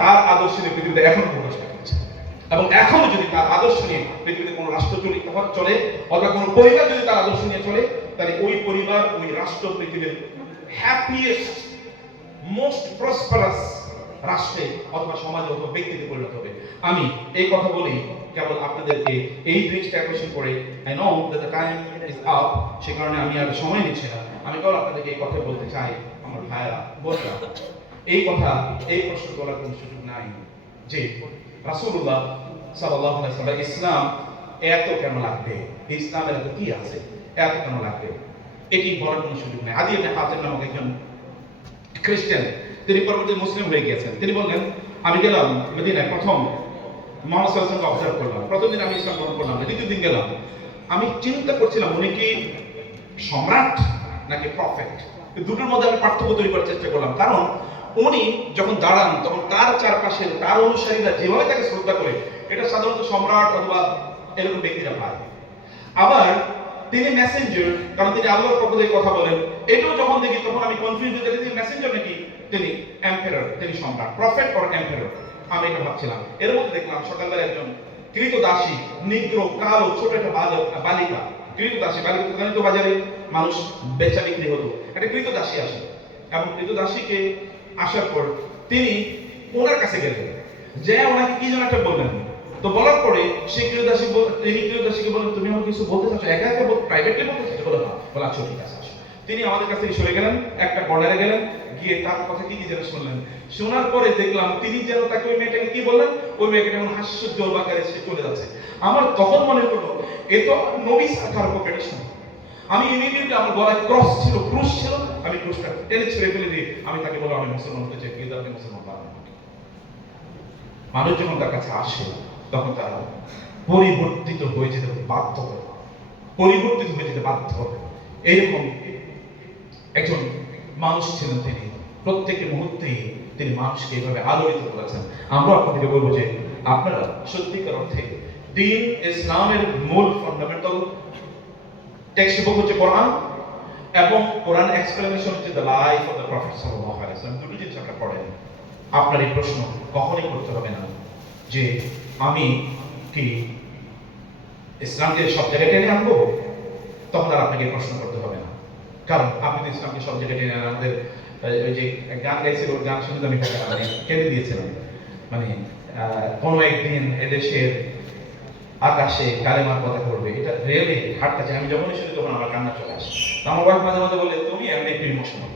তার আদর্শ নিয়ে পৃথিবীতে এখনও প্রকাশ পাচ্ছে এবং এখনও যদি তার আদর্শ নিয়ে পৃথিবীতে কোনো রাষ্ট্র চলিত চলে, অথবা কোনো পরিবার যদি তার আদর্শ নিয়ে চলে, তাহলে ওই পরিবার, ওই রাষ্ট্র পৃথিবীর হ্যাপিয়েস্ট মোস্ট প্রসপারাস রাষ্ট্রে অথবা সমাজে অথবা ব্যক্তিতে পরিণত হবে। আমি এই কথা বলেই কেবল আপনাদেরকে এই জিনিসটা অ্যাপ্রিসিয়েট করে I know the time is up সে কারণে আমি আর সময় নিচ্ছি না। আমি কেবল আপনাদেরকে এই কথা বলতে চাই আমার বোনরা, এই কথা, এই প্রশ্ন করার কোনো সুযোগ নাই যে রাসূলুল্লাহ সাল্লাল্লাহু আলাইহি ইসলাম এত কেন লাগবে? ইসলামের এত কি আছে? এত কেন লাগবে? এটি কোনো সুযোগ নেই? আদি হাতেম নামক একজন খ্রিস্টান, তিনি পরবর্তী মুসলিম হয়ে গিয়েছেন। তিনি বললেন, আমি গেলাম মদিনায় প্রথম, মোহাম্মদ অবজার্ভ করলাম। প্রথম দিন আমি ইসলাম গ্রহণ করলাম দ্বিতীয় দিন গেলাম। আমি চিন্তা করছিলাম, উনি কি সম্রাট? নাকি প্রফেট দুটোর মধ্যে আমি পার্থক্য তৈরি করার চেষ্টা করলাম। কারণ উনি যখন দাঁড়ান, তখন তার চারপাশে তার অনুসারীরা যেভাবে তাকে শ্রদ্ধা করে, এটা সাধারণত সম্রাট অথবা এরকম ব্যক্তিরা পায়। আবার তিনি মেসেঞ্জার কারণ তিনি আল্লাহর পক্ষ থেকে কথা বলেন। এটাও যখন দেখি, তখন আমি কনফিউজ হয়ে তিনি মেসেঞ্জার নাকি? তিনি এম্পায়ার তিনি সম্রাট। প্রফেট অর এম্পায়ার আমি এটা ভাবছিলাম। এর মধ্যে দেখলাম সকালবেলা একজন কৃত দাসী নিগ্র কালো, ছোট একটা বালিকা কৃত দাসী ওখানে তো বাজারে মানুষ বেচা বিক্রি হতো। একটা কৃত দাসী আসে। এবং কৃত দাসীকে আসার পর তিনি ওনার কাছে গেলেন। যে ওনাকে কি যেন একটা বললেন। তো বলার পরে ক্রিয়দাসী বল- তিনি ক্রিয়দাসীকে বলেন তুমি আমাকে কিছু বলতে চাচ্ছ একা একা প্রাইভেটলি বলতে চাচ্ছ? বলে না। বলে আচ্ছা ঠিক আছে, আসো। তিনি আমাদের কাছ সরে গেলেন, একটা কর্নারে গেলেন, গিয়ে তার কথা কি যেন শুনলেন। শোনার পরে দেখলাম তিনি যেন তাকে ওই মেয়েটাকে কি বললেন? ওই মেয়েটা যেমন হাস্যজ্জ্বল বাকারে সে চলে যাচ্ছে। আমার তখন মনে হলো, এ তো নবী সাখার কম্পিটিশন আমি ইমিডিয়েটলি আমার গলায় ক্রস ছিল, ক্রুশ ছিল, আমি ক্রুশটা টেনে ছেড়ে ফেলে দিয়ে আমি তাকে বললাম, আমি মুসলমান হতে চাই কিন্তু মুসলমান পাবেন না। মানুষ যখন তার কাছে আসে, তখন তারা পরিবর্তিত হয়ে যেতে বাধ্য হবে পরিবর্তিত হয়ে যেতে বাধ্য হবে এইরকম একজন মানুষ ছিলেন তিনি। প্রত্যেকের মুহূর্তেই তিনি মানুষকে এইভাবে আলোড়িত করেছেন। আমরা আপনাদেরকে বলব যে আপনারা সত্যিকার অর্থে দিন ইসলামের মূল ফান্ডামেন্টাল টেক্সট বুক হচ্ছে কোরআন এবং কোরআন এক্সপ্লেনেশন হচ্ছে the life of the prophet সাল্লাল্লাহু আলাইহি ওয়াসাল্লাম। দুটো জিনিস আপনারা পড়েন। আপনার এই প্রশ্ন কখনোই করতে হবে না যে আমি কি ইসলামকে সব জায়গায় টেনে আনব? তখন আর আপনাকে প্রশ্ন করতে হবে কারণ আপনি তো ইসলামকে সব জায়গায় টেনে আমাদের ওই যে গান গাইছে ওর গান শুনে আমি মানে কেঁদে দিয়েছিলাম। মানে কোনো একদিন এদেশের আকাশে কালেমার কথা করবে এটা রিয়েলি হার্ট কাছে আমি যখনই শুনি তখন আমার কান্না চলে আসে। আমার বাপ মাঝে মাঝে বলে, তুমি এমনি একটু ইমোশনাল